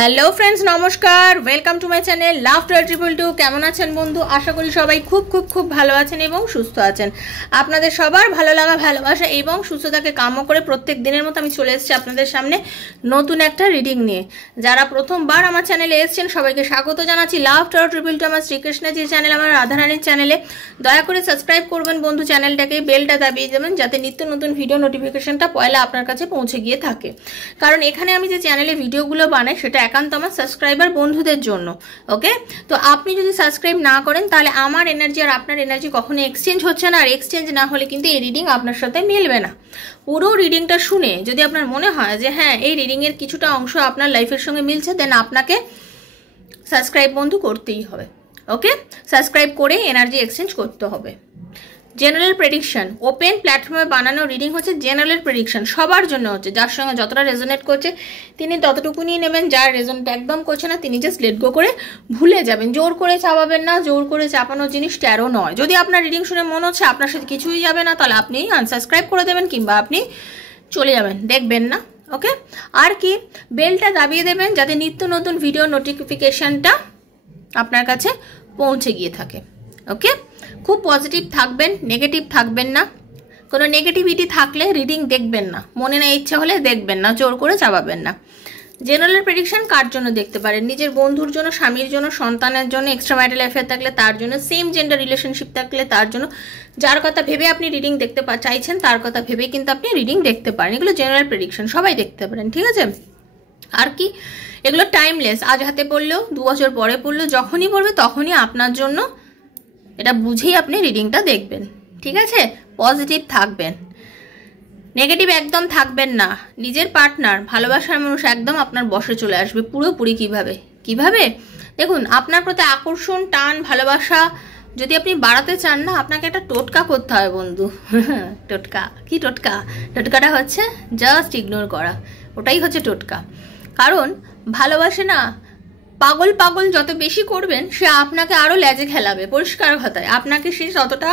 Hello friends, নমস্কার। Welcome to my channel লাভ 222। কেমন আছেন বন্ধু? আশা করি সবাই খুব খুব খুব ভালো আছেন এবং সুস্থ আছেন। আপনাদের সবার ভালো লাগা, ভালোবাসা এবং সুস্থতাকে কাম্য করে প্রত্যেক দিনের মতো আমি চলে এসেছি আপনাদের সামনে নতুন একটা রিডিং নিয়ে। যারা প্রথমবার আমার চ্যানেলে এসেছেন সবাইকে স্বাগত জানাচ্ছি। লাভ 222 আমার শ্রীকৃষ্ণজির চ্যানেল, আমার রাধারানীর চ্যানেলে। দয়া করে সাবস্ক্রাইব করবেন বন্ধু চ্যানেলটাকে, বেলটা দাবিয়ে দেবেন যাতে নিত্য নতুন ভিডিও নোটিফিকেশনটা পয়লা আপনার কাছে পৌঁছে গিয়ে থাকে। কারণ এখানে আমি যে চ্যানেলে ভিডিওগুলো বানাই সেটা একান্ত আমার সাবস্ক্রাইবার বন্ধুদের জন্য। ওকে, তো আপনি যদি সাবস্ক্রাইব না করেন তাহলে আমার এনার্জি আর আপনার এনার্জি কখনো এক্সচেঞ্জ হচ্ছে না, আর এক্সচেঞ্জ না হলে কিন্তু এই রিডিং আপনার সাথে মিলবে না। পুরো রিডিংটা শুনে যদি আপনার মনে হয় যে হ্যাঁ এই রিডিংয়ের কিছুটা অংশ আপনার লাইফের সঙ্গে মিলছে, দেন আপনাকে সাবস্ক্রাইব বন্ধু করতেই হবে। ওকে, সাবস্ক্রাইব করে এনার্জি এক্সচেঞ্জ করতে হবে। জেনারেল প্রেডিকশন, ওপেন প্ল্যাটফর্মে বানানো রিডিং হচ্ছে জেনারেল প্রেডিকশন, সবার জন্য হচ্ছে। যার সঙ্গে যতটা রেজোনেট করছে তিনি ততটুকুনি নেবেন, যার রেজোনেট একদম করছে না তিনি জাস্ট লেট গো করে ভুলে যাবেন। জোর করে চাপাবেন না, জোর করে চাপানো জিনিস ট্যারো নয়। যদি আপনার রিডিং শুনে মনে হচ্ছে আপনার সাথে কিছুই যাবে না, তাহলে আপনি আনসাবস্ক্রাইব করে দেবেন কিংবা আপনি চলে যাবেন, দেখবেন না। ওকে, আর কি বেলটা দাবিয়ে দেবেন যাতে নিত্য নতুন ভিডিও নোটিফিকেশনটা আপনার কাছে পৌঁছে গিয়ে থাকে। ওকে, খুব পজিটিভ থাকবেন, নেগেটিভ থাকবেন না। কোনো নেগেটিভিটি থাকলে রিডিং দেখবেন না, মনে না ইচ্ছা হলে দেখবেন না, জোর করে চাপাবেন না। জেনারেল প্রেডিকশন কার জন্য দেখতে পারেন? নিজের বন্ধুর জন্য, স্বামীর জন্য, সন্তানের জন্য, এক্সট্রা ম্যারিটাল অ্যাফেয়ার থাকলে তার জন্য, সেম জেন্ডার রিলেশনশিপ থাকলে তার জন্য। যার কথা ভেবে আপনি রিডিং দেখতে চাইছেন তার কথা ভেবে কিন্তু আপনি রিডিং দেখতে পারেন। এগুলো জেনারেল প্রেডিকশন, সবাই দেখতে পারেন, ঠিক আছে? আর কি এগুলো টাইমলেস, আজ হাতে পড়লেও 2 বছর পরে পড়লেও যখনই পড়বে তখনই আপনার জন্য, এটা বুঝেই আপনি রিডিংটা দেখবেন, ঠিক আছে? পজিটিভ থাকবেন, নেগেটিভ একদম থাকবেন না। নিজের পার্টনার, ভালোবাসার মানুষ একদম আপনার বশে চলে আসবে পুরোপুরি। কিভাবে দেখুন, আপনার প্রতি আকর্ষণ, টান, ভালোবাসা যদি আপনি বাড়াতে চান না, আপনাকে একটা টোটকা করতে হবে বন্ধু। টোটকা কি? টোটকাটা হচ্ছে জাস্ট ইগনোর করা, ওটাই হচ্ছে টোটকা। কারণ ভালোবাসে না, পাগল যত বেশি করবেন সে আপনাকে আরো লেজে খেলাবে, পরিষ্কার কথায়। আপনাকে সে ততটা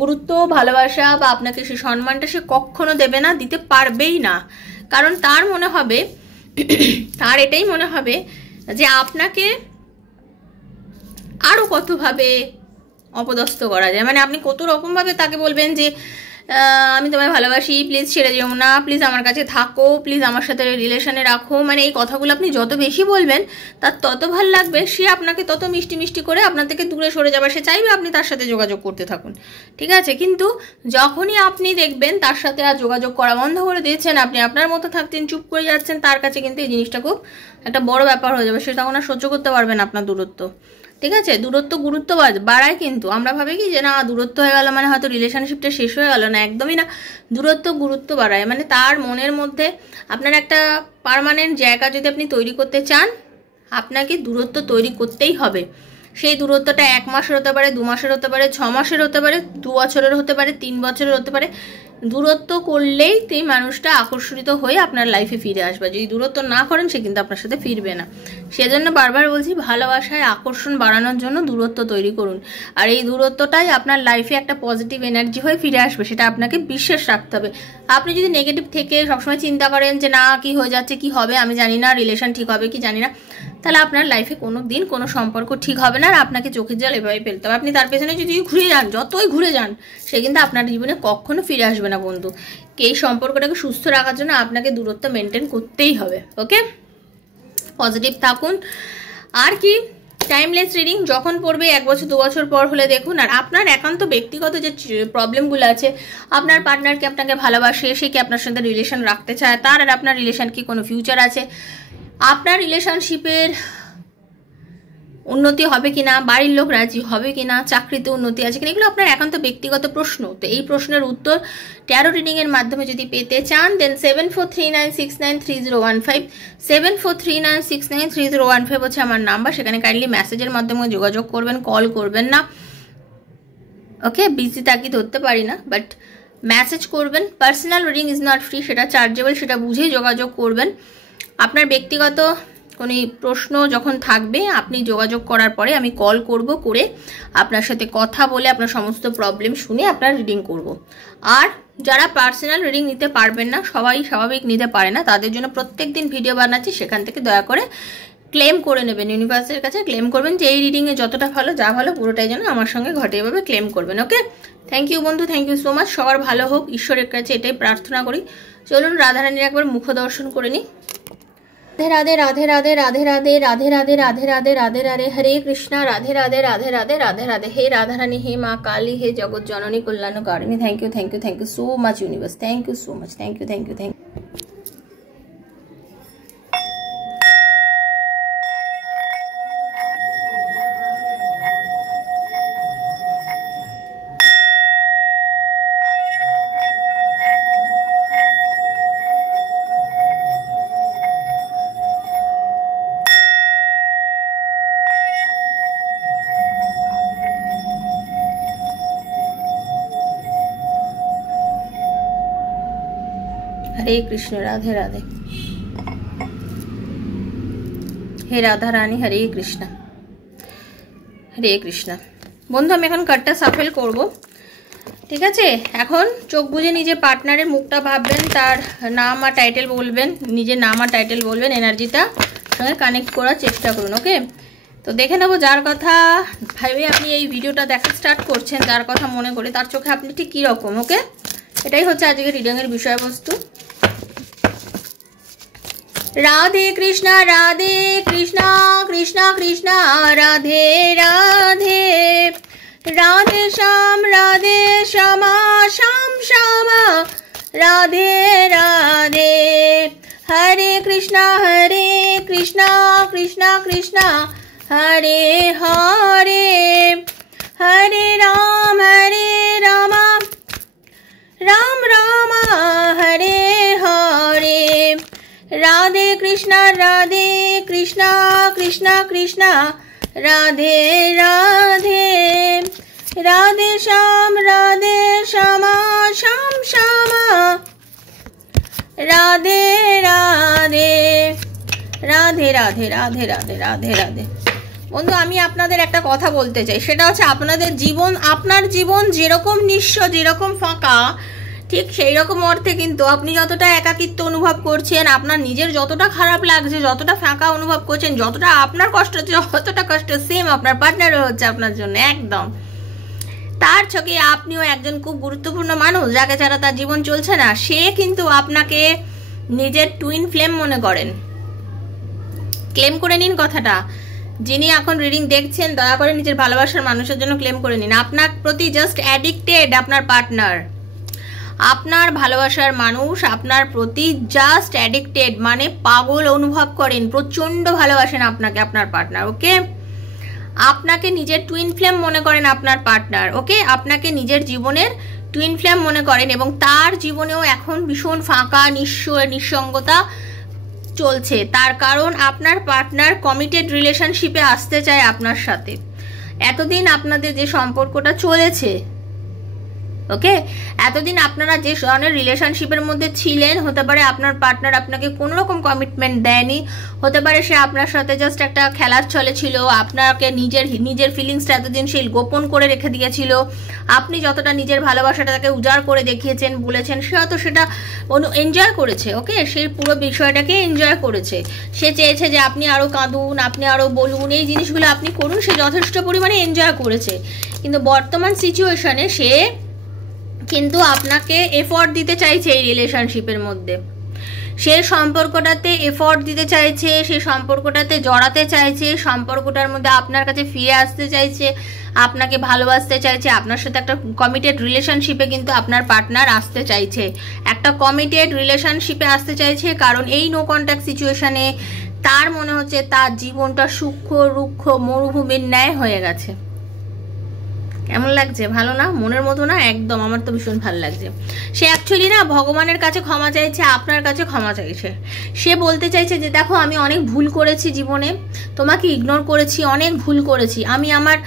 গুরুত্ব, ভালোবাসা বা আপনাকে সে সম্মানটা সে কখনো দেবে না, দিতে পারবেই না। কারণ তার মনে হবে, তার এটাই মনে হবে যে আপনাকে আরো কতভাবে অপদস্থ করা যায়। মানে আপনি কত রকমভাবে তাকে বলবেন যে আমি তোমায় ভালোবাসি, প্লিজ ছেড়ে যেও না, প্লিজ আমার কাছে থাকো, প্লিজ আমার সাথে রিলেশনে রাখো। মানে এই কথাগুলো আপনি যত বেশি বলবেন তার তত ভাল লাগবে, সে আপনাকে তত মিষ্টি মিষ্টি করে আপনার থেকে দূরে সরে যাবে। সে চাইবে আপনি তার সাথে যোগাযোগ করতে থাকুন, ঠিক আছে? কিন্তু যখনই আপনি দেখবেন তার সাথে আর যোগাযোগ করা বন্ধ করে দিয়েছেন, আপনি আপনার মতো থাকছেন, চুপ করে যাচ্ছেন, তার কাছে কিন্তু এই জিনিসটা খুব একটা বড় ব্যাপার হয়ে যাবে। সে তখন আর সহ্য করতে পারবে না আপনার দূরত্ব, ঠিক আছে? দূরত্ব গুরুত্ব বাড়ায়, কিন্তু আমরা ভাবি কি যে না দূরত্ব হয়ে গেল মানে হয়তো রিলেশনশিপটা শেষ হয়ে গেল, না, একদমই না। দূরত্ব গুরুত্ব বাড়ায়, মানে তার মনের মধ্যে আপনার একটা পার্মানেন্ট জায়গা যদি আপনি তৈরি করতে চান, আপনাকে দূরত্ব তৈরি করতেই হবে। সেই দূরত্বটা 1 মাসের হতে পারে, 2 মাসের হতে পারে, 6 মাসের হতে পারে, 2 বছরের হতে পারে, 3 বছরের হতে পারে। দূরত্ব করলেই সেই মানুষটা আকর্ষিত হয়ে আপনার লাইফে ফিরে আসবে। যদি দূরত্ব না করেন সে কিন্তু আপনার সাথে ফিরবে না। সেজন্য বারবার বলছি, ভালোবাসায় আকর্ষণ বাড়ানোর জন্য দূরত্ব তৈরি করুন। আর এই দূরত্বটাই আপনার লাইফে একটা পজিটিভ এনার্জি হয়ে ফিরে আসবে, সেটা আপনাকে বিশ্বাস রাখতে হবে। আপনি যদি নেগেটিভ থেকে সবসময় চিন্তা করেন যে না কি হয়ে যাচ্ছে, কি হবে আমি জানি না, রিলেশন ঠিক হবে কি জানি না, তাহলে আপনার লাইফে কোনো দিন কোনো সম্পর্ক ঠিক হবে না। আর আপনাকে চোখের জল এভাবে ফেলতে হবে। আপনি তার পেছনে যদি ঘুরে যান, যতই ঘুরে যান, সে কিন্তু আপনার জীবনে কখনো ফিরে আসবে না বন্ধু। এই সম্পর্কটাকে সুস্থ রাখার জন্য আপনাকে দূরত্ব মেনটেন করতেই হবে। ওকে, পজিটিভ থাকুন। আর কি টাইমলেস রিডিং যখন পড়বে 1 বছর 2 বছর পর হলে দেখুন। আর আপনার একান্ত ব্যক্তিগত যে প্রবলেমগুলো আছে, আপনার পার্টনারকে আপনাকে ভালোবাসে, সে কি আপনার সাথে রিলেশন রাখতে চায়, তার আর আপনার রিলেশন কি কোনো ফিউচার আছে, আপনার রিলেশনশিপের উন্নতি হবে কিনা, বাড়ির লোক রাজি হবে কিনা, চাকরিতে উন্নতি আছে কিনা, এগুলো আপনার একান্ত ব্যক্তিগত প্রশ্ন। তো এই প্রশ্নের উত্তর ট্যারো রিডিং এর মাধ্যমে যদি পেতে চান, দেন 7439693015 7439693015 হচ্ছে আমার নাম্বার। সেখানে কাইন্ডলি মেসেজের মাধ্যমে যোগাযোগ করবেন, কল করবেন না। ওকে, বিজি থাকি, ধরতে পারি না, বাট মেসেজ করবেন। Personal reading is not free, সেটা চার্জেবল, সেটা বুঝেই যোগাযোগ করবেন। আপনার ব্যক্তিগত কোনো প্রশ্ন যখন থাকবে আপনি যোগাযোগ করার পরে আমি কল করব, করে আপনার সাথে কথা বলে আপনার সমস্ত প্রবলেম শুনে আপনার রিডিং করব। আর যারা পার্সোনাল রিডিং নিতে পারবেন না, সবাই স্বাভাবিক নিতে পারে না, তাদের জন্য প্রত্যেক দিন ভিডিও বানাচ্ছি, সেখান থেকে দয়া করে ক্লেম করে নেবেন, ইউনিভার্সের কাছে ক্লেম করবেন যে এই রিডিংয়ে যতটা ভালো, যা ভালো পুরোটাই যেন আমার সঙ্গে ঘটে, এভাবে ক্লেম করবেন। ওকে, থ্যাংক ইউ বন্ধু, থ্যাংক ইউ সো মাচ। সবার ভালো হোক, ঈশ্বরের কাছে এটাই প্রার্থনা করি। চলুন রাধারানীর একবার মুখ দর্শন করে নিই। রাধে রাধে রাধে রাধে রাধে রাধে রাধে রাধে রাধে রাধে রাধে হরে কৃষ্ণা, রাধে রাধে রাধে রাধে রাধে রাধে। হে রাধারানী, হে মা কালী, হে জগৎ জননী কল্যাণকারিণী। Thank you, thank you, thank you so much universe, thank you so much, thank you, thank you, thank you. हरे कृष्ण, राधे राधे। हे राधा रानी, हरे कृष्ण, हरे कृष्ण। বন্ধু আমি এখন কার্ডটা সাফেল করব, ঠিক আছে? এখন চোখ বুজে নিজে পার্টনারের মুখটা ভাববেন, তার নাম আর টাইটেল বলবেন, নিজের নাম আর টাইটেল বলবেন, এনার্জিটা সঙ্গে কানেক্ট করার চেষ্টা করুন। ওকে, তো দেখে নেবো যার কথা ভাবে আপনি এই ভিডিওটা দেখা স্টার্ট করছেন, যার কথা মনে করে তার চোখে আপনি ঠিক কীরকম। ওকে, এটাই হচ্ছে আজকের রিডিংয়ের বিষয়বস্তু। राधे कृष्णा, राधे कृष्णा, कृष्णा कृष्णा राधे राधे, राधे श्याम श्यामा, श्याम श्यामा राधे राधे। हरे कृष्णा, कृष्णा कृष्णा हरे हरे, हरे राम राम राम हरे हरे। राधे कृष्णा, कृष्णा कृष्णा राधे राधे, राधे श्याम श्यामा, श्याम श्यामा राधे राधे, राधे राधे राधे राधे राधे राधे। বন্ধু আমি আপনাদের একটা কথা বলতে চাই, সেটা হচ্ছে আপনাদের জীবন, আপনার জীবন যেরকম নিঃস্ব, যেরকম ফাঁকা, ঠিক সেই রকম অর্থে কিন্তু আপনি যতটা একাকিত্ব অনুভব করছেন, আপনার নিজের যতটা খারাপ লাগছে, যতটা ফাঁকা অনুভব করছেন, যতটা আপনার কষ্ট হচ্ছে, যতটা কষ্ট সেম আপনার পার্টনারও হচ্ছে আপনার জন্য একদম। তার চোখে আপনিও একজন খুব গুরুত্বপূর্ণ মানুষ, যাকে ছাড়া তার জীবন চলছে না। সে কিন্তু আপনাকে নিজের টুইন ফ্লেম মনে করেন। ক্লেম করে নিন কথাটা। যিনি এখন রিডিং দেখছেন, দয়া করে নিজের ভালোবাসার মানুষের জন্য ক্লেম করে নিন। আপনার প্রতি জাস্ট অ্যাডিক্টেড আপনার পার্টনার, আপনার ভালোবাসার মানুষ আপনার প্রতি জাস্ট অ্যাডিক্টেড, মানে পাগল অনুভব করেন, প্রচন্ড ভালোবাসেন আপনাকে আপনার পার্টনার। ওকে, আপনাকে নিজের টুইন ফ্লেম মনে করেন আপনার পার্টনার। ওকে, আপনাকে নিজের জীবনের টুইন ফ্লেম মনে করেন, এবং তার জীবনেও এখন ভীষণ ফাঁকা, নিঃসঙ্গতা চলছে। তার কারণ আপনার পার্টনার কমিটেড রিলেশনশিপে আসতে চায় আপনার সাথে। এতদিন আপনাদের যে সম্পর্কটা চলেছে, ওকে, এতদিন আপনারা যে ধরনের রিলেশনশিপের মধ্যে ছিলেন, হতে পারে আপনার পার্টনার আপনাকে কোনো রকম কমিটমেন্ট দেয়নি, হতে পারে সে আপনার সাথে জাস্ট একটা খেলার ছলে ছিল, আপনাকে নিজের ফিলিংসটা এতদিন সে গোপন করে রেখে দিয়েছিল। আপনি যতটা নিজের ভালোবাসাটা তাকে উজাড় করে দেখিয়েছেন, বলেছেন, সে হয়তো সেটা এনজয় করেছে। ওকে, সেই পুরো বিষয়টাকে এনজয় করেছে। সে চেয়েছে যে আপনি আরও কাঁদুন, আপনি আরও বলুন, এই জিনিসগুলো আপনি করুন, সে যথেষ্ট পরিমাণে এনজয় করেছে। কিন্তু বর্তমান সিচুয়েশনে সে কিন্তু আপনাকে এফোর্ট দিতে চাইছে এই রিলেশনশিপের মধ্যে। সে সম্পর্কটাতে এফোর্ট দিতে চাইছে, সে সম্পর্কটাতে জড়াতে চাইছে, সম্পর্কটার মধ্যে আপনার কাছে ফিরে আসতে চাইছে, আপনাকে ভালোবাসতে চাইছে, আপনার সাথে একটা কমিটেড রিলেশনশিপে কিন্তু আপনার পার্টনার আসতে চাইছে, একটা কমিটেড রিলেশনশিপে আসতে চাইছে। কারণ এই নো কন্ট্যাক্ট সিচুয়েশনে তার মনে হচ্ছে তার জীবনটা সূক্ষ্ম রুক্ষ মরুভূমির ন্যায় হয়ে গেছে। কেমন লাগছে? ভালো না? মনের মতো না? একদম, আমার তো ভীষণ ভালো লাগছে। সে অ্যাকচুয়ালি না ভগবানের কাছে ক্ষমা চাইছে, আপনার কাছে ক্ষমা চাইছে। সে বলতে চাইছে যে দেখো, আমি অনেক ভুল করেছি জীবনে, তোমাকে ইগনোর করেছি, অনেক ভুল করেছি। আমি আমার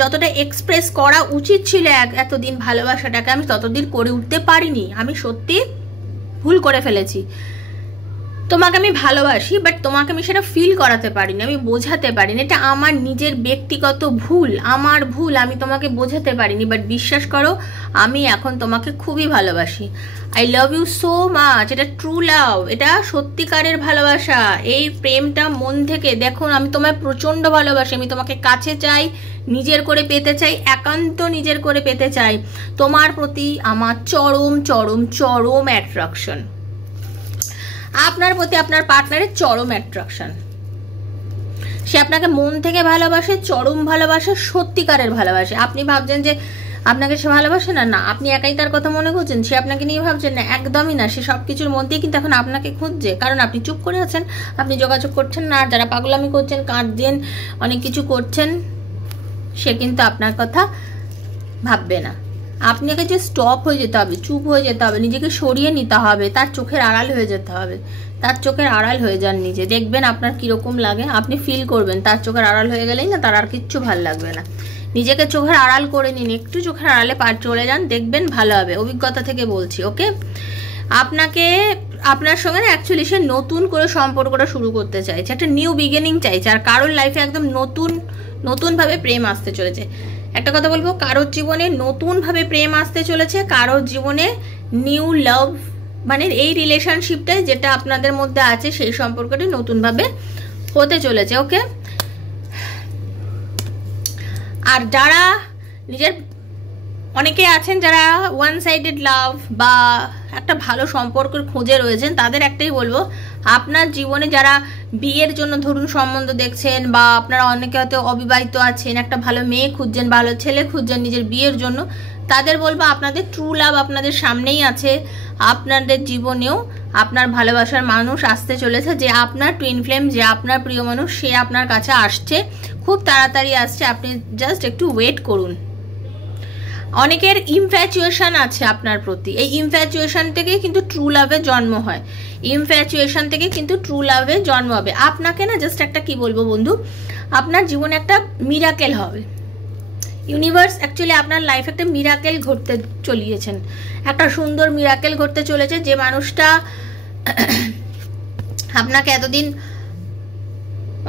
যতটা এক্সপ্রেস করা উচিত ছিল এতদিন ভালোবাসাটাকে, আমি ততদিন করে উঠতে পারিনি। আমি সত্যি ভুল করে ফেলেছি। তোমাকে আমি ভালোবাসি, বাট তোমাকে আমি সেটা ফিল করাতে পারিনি, আমি বোঝাতে পারিনি। এটা আমার নিজের ব্যক্তিগত ভুল, আমার ভুল, আমি তোমাকে বোঝাতে পারিনি। বাট বিশ্বাস করো, আমি এখন তোমাকে খুবই ভালোবাসি। I love you so much. এটা ট্রু লাভ, এটা সত্যিকারের ভালোবাসা। এই প্রেমটা মন থেকে, দেখুন আমি তোমায় প্রচণ্ড ভালোবাসি, আমি তোমাকে কাছে চাই, নিজের করে পেতে চাই, একান্ত নিজের করে পেতে চাই। তোমার প্রতি আমার চরম চরম চরম অ্যাট্রাকশন, আপনার প্রতি আপনার পার্টনারের চরম অ্যাট্রাকশন। সে আপনাকে মন থেকে ভালোবাসে, চরম ভালোবাসে, সত্যিকারের ভালোবাসে। আপনি ভাবছেন যে আপনাকে সে ভালোবাসে না, না আপনি একাই তার কথা মনে করছেন, সে আপনাকে নিয়ে ভাবছেন না, একদমই না। সে সব কিছুর মধ্যেই কিন্তু এখন আপনাকে খুঁজছে, কারণ আপনি চুপ করে আছেন, আপনি যোগাযোগ করছেন না। আর যারা পাগলামি করছেন, কাঁদছেন, অনেক কিছু করছেন, সে কিন্তু আপনার কথা ভাববে না। আপনাকে যে স্টপ হয়ে যেতে হবে, চুপ হয়ে যেতে হবে, নিজেকে সরিয়ে নিতে হবে, তার চোখের আড়াল হয়ে যেতে হবে। তার চোখের আড়াল হয়ে যান নিজে, দেখবেন আপনার কীরকম লাগে, আপনি ফিল করবেন। তার চোখের আড়াল হয়ে গেলেই না, তার আর কিচ্ছু ভালো লাগবে না। নিজেকে চোখের আড়াল করে নিন, একটু চোখের আড়ালে চলে যান, দেখবেন ভালো হবে, অভিজ্ঞতা থেকে বলছি। ওকে, আপনার সঙ্গে না অ্যাকচুয়ালি সে নতুন করে সম্পর্কটা শুরু করতে চাইছে, একটা নিউ বিগিনিং চাইছে। আর কারোর লাইফে একদম নতুনভাবে প্রেম আসতে চলেছে। একটা কথা বলবো, কারোর জীবনে নতুনভাবে প্রেম আসতে চলেছে, কারোর জীবনে নিউ লাভ, মানে এই রিলেশনশিপটাই যেটা আপনাদের মধ্যে আছে, সেই সম্পর্কটি নতুনভাবে হতে চলেছে। ওকে, আর যারা নিজের, অনেকে আছেন যারা ওয়ান সাইডেড লাভ বা একটা ভালো সম্পর্কের খোঁজে রয়েছেন, তাদের একটাই বলবো, আপনার জীবনে যারা বিয়ের জন্য ধরুন সম্বন্ধ দেখছেন, বা আপনারা অনেকে হয়তো অবিবাহিত আছেন, একটা ভালো মেয়ে খুঁজছেন, ভালো ছেলে খুঁজছেন নিজের বিয়ের জন্য, তাদের বলবো আপনাদের ট্রু লাভ আপনাদের সামনেই আছে। আপনাদের জীবনেও আপনার ভালোবাসার মানুষ আসতে চলেছে, যে আপনার টুইন ফ্লেম, যে আপনার প্রিয় মানুষ, সে আপনার কাছে আসছে, খুব তাড়াতাড়ি আসছে। আপনি জাস্ট একটু ওয়েট করুন। অনেকের ইনফ্যাচুয়েশন আছে আপনার প্রতি, এই ইনফ্যাচুয়েশন থেকেই কিন্তু ট্রু লাভের জন্ম হয়, ইনফ্যাচুয়েশন থেকে কিন্তু ট্রু লাভের জন্ম হবে। আপনাকে না জাস্ট একটা কি বলবো বন্ধু, আপনার জীবনে একটা মিরাকেল হবে। ইউনিভার্স অ্যাকচুয়ালি আপনার লাইফে একটা মিরাকেল ঘটতে চলিয়েছেন, একটা সুন্দর মিরাকেল ঘটতে চলেছে। যে মানুষটা আপনাকে এতদিন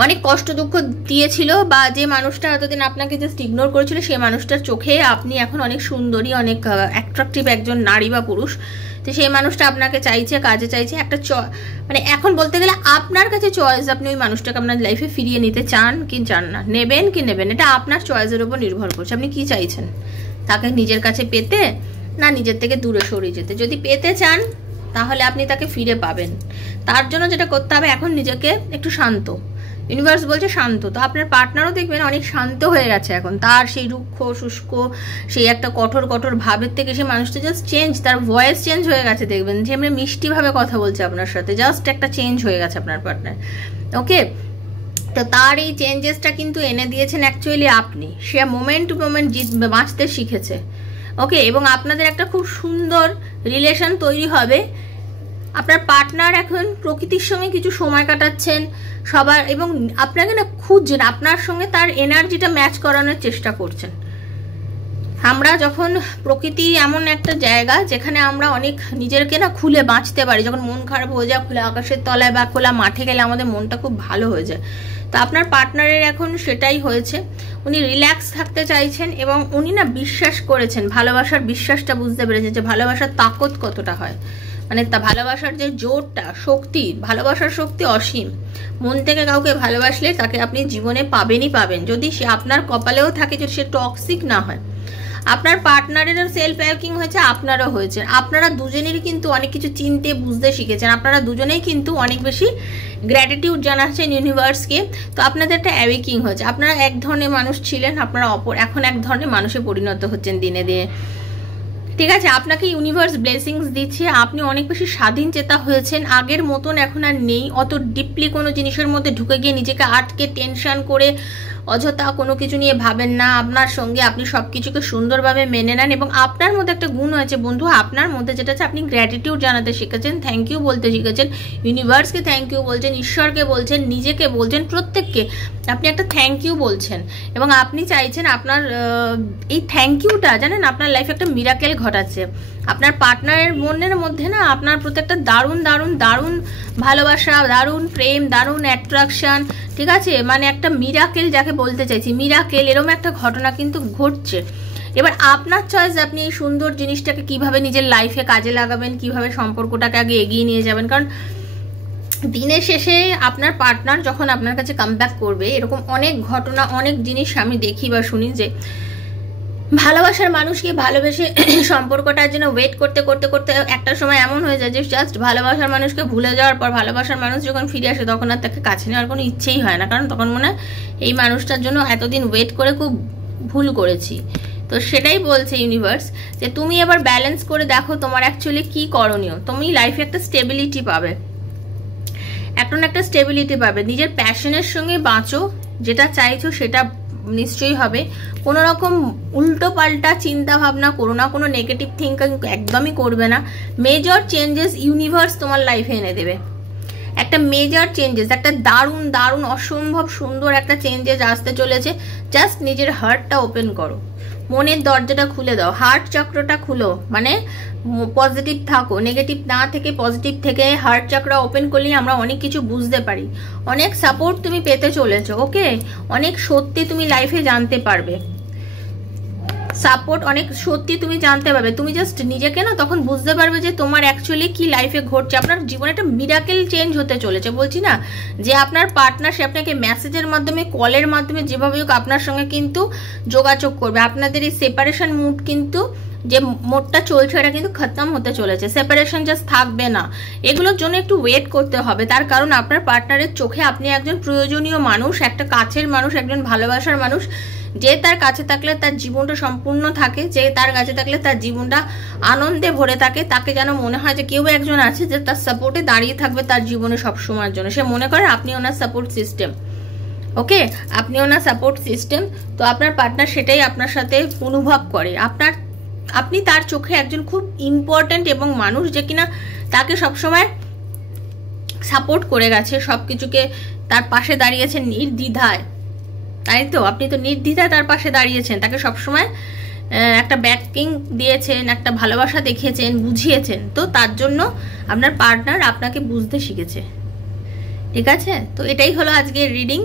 অনেক কষ্ট দুঃখ দিয়েছিল, বা যে মানুষটা এতদিন আপনাকে জাস্ট ইগনোর করেছিল, সেই মানুষটার চোখে আপনি এখন অনেক সুন্দরী, অনেক অ্যাট্রাকটিভ একজন নারী বা পুরুষ। তো সেই মানুষটা আপনাকে চাইছে, কাজে চাইছে, একটা মানে এখন বলতে গেলে আপনার কাছে চয়েস, আপনি ওই মানুষটাকে আপনার লাইফে ফিরিয়ে নিতে চান কি চান না, নেবেন কি নেবেন, এটা আপনার চয়েসের উপর নির্ভর করছে। আপনি কি চাইছেন, তাকে নিজের কাছে পেতে না নিজের থেকে দূরে সরিয়ে যেতে? যদি পেতে চান তাহলে আপনি তাকে ফিরে পাবেন। তার জন্য যেটা করতে হবে, এখন নিজেকে একটু শান্ত, ইউনিভার্স বলছে শান্ত। তো আপনার পার্টনারও দেখবেন অনেক শান্ত হয়ে গেছে এখন, তার সেই রুক্ষ শুষ্ক, সেই একটা কঠোর কঠোর ভাবের থেকে সেই মানুষটা জাস্ট চেঞ্জ, তার ভয়েস চেঞ্জ হয়ে গেছে। দেখবেন যে এমনি মিষ্টিভাবে কথা বলছে আপনার সাথে, জাস্ট একটা চেঞ্জ হয়ে গেছে আপনার পার্টনার। ওকে, তো তার এই চেঞ্জেসটা কিন্তু এনে দিয়েছেন অ্যাকচুয়ালি আপনি। সে মোমেন্ট টু মোমেন্ট বাঁচতে শিখেছে। ওকে, এবং আপনাদের একটা খুব সুন্দর রিলেশন তৈরি হবে। আপনার পার্টনার এখন প্রকৃতির সঙ্গে কিছু সময় কাটাচ্ছেন সবার, এবং আপনাকে না খুঁজছেন, আপনার সঙ্গে তার এনার্জিটা ম্যাচ করানোর চেষ্টা করছেন। আমরা যখন, প্রকৃতি এমন একটা জায়গা যেখানে আমরা অনেক নিজেরকে না খুলে বাঁচতে পারি। যখন মন খারাপ হয়ে যায়, খোলা আকাশের তলায় বা খোলা মাঠে গেলে আমাদের মনটা খুব ভালো হয়ে যায়। তো আপনার পার্টনারের এখন সেটাই হয়েছে, উনি রিল্যাক্স থাকতে চাইছেন, এবং উনি না বিশ্বাস করেছেন, ভালোবাসার বিশ্বাসটা বুঝতে পেরেছেন যে ভালোবাসার তাকত কতটা হয়, মানে তা ভালোবাসার যে জোরটা, শক্তি, ভালোবাসার শক্তি অসীম। মন থেকে কাউকে ভালোবাসলে তাকে আপনি জীবনে পাবেনই পাবেন, যদি সে আপনার কপালেও থাকে, যদি সে টক্সিক না হয়। আপনার পার্টনারেরও সেলফ ওয়ার্কিং হয়েছে, আপনারও হয়েছে। আপনারা দুজনেরই কিন্তু অনেক কিছু চিনতে বুঝতে শিখেছেন, আপনারা দুজনেই কিন্তু অনেক বেশি গ্র্যাটিটিউড জানাচ্ছেন ইউনিভার্সকে। তো আপনাদের একটা অ্যাওয়েকিং হয়েছে। আপনারা এক ধরনের মানুষ ছিলেন, আপনারা এখন এক ধরনের মানুষে পরিণত হচ্ছেন দিনে দিনে। ঠিক আছে, আপনাকে ইউনিভার্স ব্লেসিংস দিচ্ছে, আপনি অনেক বেশি স্বাধীন চেতা হয়েছেন, আগের মতন এখন আর নেই অত ডিপলি কোনো জিনিসের মধ্যে ঢুকে গিয়ে নিজেকে আটকে টেনশন করে অযথা কোনো কিছু নিয়ে ভাবেন না, আপনার সঙ্গে আপনি সব কিছুকে সুন্দরভাবে মেনে নেন। এবং আপনার মধ্যে একটা গুণ হয়েছে বন্ধু, আপনার মধ্যে যেটা আছে, আপনি গ্র্যাটিটিউড জানাতে শিখেছেন, থ্যাংক ইউ বলতে শিখেছেন, ইউনিভার্সকে থ্যাংক ইউ বলছেন, ঈশ্বরকে বলছেন, নিজেকে বলছেন, প্রত্যেককে আপনি একটা থ্যাংক ইউ বলছেন। এবং আপনি চাইছেন আপনার এই থ্যাংক ইউটা জানেন আপনার লাইফে একটা মিরাকেল ঘটাচ্ছে। আপনার পার্টনারের মনের মধ্যে না আপনার প্রতি একটা দারুণ দারুণ দারুণ ভালোবাসা, দারুণ প্রেম, দারুণ অ্যাট্রাকশন, ঠিক আছে, মানে একটা মিরাকেল যাকে বলতে চাইছি, মিরাকেল এরকম একটা ঘটনা কিন্তু ঘটছে। এবার আপনার চয়েস, আপনি এই সুন্দর জিনিসটাকে কিভাবে নিজের লাইফে কাজে লাগাবেন, কিভাবে সম্পর্কটাকে আগে এগিয়ে নিয়ে যাবেন। কারণ দিনের শেষে আপনার পার্টনার যখন আপনার কাছে কামব্যাক করবে, এরকম অনেক ঘটনা, অনেক জিনিস আমি দেখি বা শুনি যে ভালোবাসার মানুষকে ভালোবেসে সম্পর্কটার জন্য ওয়েট করতে করতে করতে একটা সময় এমন হয়ে যায় যে জাস্ট ভালোবাসার মানুষকে ভুলে যাওয়ার পর ভালোবাসার মানুষ যখন ফিরে আসে তখন আর তাকে কাছে নেওয়ার কোনো ইচ্ছেই হয় না। কারণ তখন মনে হয় এই মানুষটার জন্য এতদিন ওয়েট করে খুব ভুল করেছি। তো সেটাই বলছে ইউনিভার্স যে তুমি এবার ব্যালেন্স করে দেখো তোমার অ্যাকচুয়ালি কি করণীয়। তুমি লাইফে একটা স্টেবিলিটি পাবে, এখন একটা স্টেবিলিটি পাবে, নিজের প্যাশনের সঙ্গে বাঁচো, যেটা চাইছো সেটা নিশ্চয়ই হবে। কোনো রকম উল্টো পাল্টা চিন্তা ভাবনা করো না, কোনো নেগেটিভ থিঙ্কিং একদমই করবে না। মেজর চেঞ্জেস ইউনিভার্স তোমার লাইফে এনে দেবে, একটা মেজর চেঞ্জেস, একটা দারুণ দারুণ অসম্ভব সুন্দর একটা চেঞ্জেস আসতে চলেছে। জাস্ট নিজের হার্টটা ওপেন করো, মনের দরজাটা খুলে দাও, হার্ট চক্রটা খুলো, মানে পজিটিভ থাকো, নেগেটিভ না থেকে পজিটিভ থেকে হার্ট চক্র ওপেন করলেই আমরা অনেক কিছু বুঝতে পারি। অনেক সাপোর্ট তুমি পেতে চলেছো, ওকে, অনেক সত্যি তুমি লাইফে জানতে পারবে, সাপোর্ট অনেক সত্যি তুমি জানতে পারবে। তুমি জাস্ট নিজেকে না তখন বুঝতে পারবে যে তোমার অ্যাকচুয়ালি কি লাইফে ঘটছে। আপনার জীবনে একটা মিরাকেল চেঞ্জ হতে চলেছে। বলছি না যে আপনার পার্টনার সে আপনাকে মেসেজের মাধ্যমে, কলের মাধ্যমে, যেভাবে হোক আপনার সঙ্গে কিন্তু যোগাযোগ করবে। আপনাদের এই সেপারেশন মুড কিন্তু যে মোডটা চলছে এটা কিন্তু খতম হতে চলেছে, সেপারেশন জাস্ট থাকবে না। এগুলোর জন্য একটু ওয়েট করতে হবে, তার কারণ আপনার পার্টনারের চোখে আপনি একজন প্রয়োজনীয় মানুষ, একটা কাছের মানুষ, একজন ভালোবাসার মানুষ, যে তার কাছে থাকলে তার জীবনটা সম্পূর্ণ থাকে, যে তার কাছে থাকলে তার জীবনটা আনন্দে ভরে থাকে। তাকে যেন মনে হয় যে কেউ একজন আছে যে তার সাপোর্টে দাঁড়িয়ে থাকবে তার জীবনে সবসময়ের জন্য। সে মনে করে আপনি ওনার সাপোর্ট সিস্টেম, ওকে, আপনি ওনার সাপোর্ট সিস্টেম। তো আপনার পার্টনার সেটাই আপনার সাথে অনুভব করে। আপনি তার চোখে একজন খুব ইম্পর্ট্যান্ট এবং মানুষ যে কিনা তাকে সবসময় সাপোর্ট করে গেছে, সব কিছুকে তার পাশে দাঁড়িয়েছেন নির্দ্বিধায়, তাই তো? আপনি তো নির্দ্বিধায় তার পাশে দাঁড়িয়েছেন, তাকে সবসময় একটা ব্যাকিং দিয়েছেন, একটা ভালোবাসা দেখিয়েছেন, বুঝিয়েছেন। তো তার জন্য আপনার পার্টনার আপনাকে বুঝতে শিখেছে, ঠিক আছে? তো এটাই হলো আজকের রিডিং।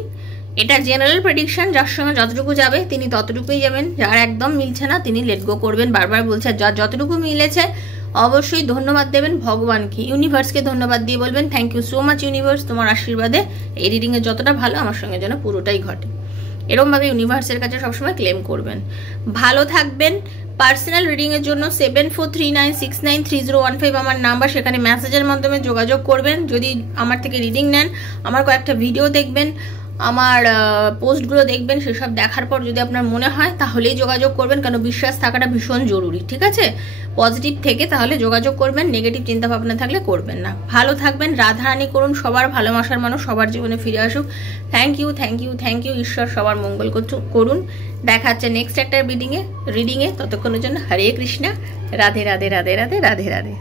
এটা জেনারেল প্রেডিকশন, যার সঙ্গে যতটুকু যাবে তিনি ততটুকুই যাবেন, যার একদম মিলছে না তিনি লেট গো করবেন। বারবার বলছে যার যতটুকু মিলেছে অবশ্যই ধন্যবাদ দেবেন ভগবানকে, ইউনিভার্সকে ধন্যবাদ দিয়ে বলবেন thank you so much universe, তোমার আশীর্বাদে এই রিডিংয়ে যতটা ভালো আমার সঙ্গে যেন পুরোটাই ঘটে। এরকমভাবে ইউনিভার্সের কাছে সবসময় ক্লেম করবেন। ভালো থাকবেন। পার্সোনাল রিডিংয়ের জন্য 7439693015 আমার নাম্বার, সেখানে মেসেজের মাধ্যমে যোগাযোগ করবেন। যদি আমার থেকে রিডিং নেন, আমার কয়েকটা ভিডিও দেখবেন, আমার পোস্টগুলো দেখবেন, সেসব দেখার পর যদি আপনার মনে হয় তাহলেই যোগাযোগ করবেন, কারণ বিশ্বাস থাকাটা ভীষণ জরুরি, ঠিক আছে? পজিটিভ থেকে তাহলে যোগাযোগ করবেন, নেগেটিভ চিন্তা ভাবনা থাকলে করবেন না। ভালো থাকবেন, রাধারানি করুন, সবার ভালোবাসার মানুষ সবার জীবনে ফিরে আসুক। Thank you thank you thank you, ঈশ্বর সবার মঙ্গল করুন। দেখা হচ্ছে নেক্সট একটা রিডিংয়ে। ততক্ষণের জন্য হরে কৃষ্ণা, রাধে রাধে রাধে রাধে রাধে রাধে।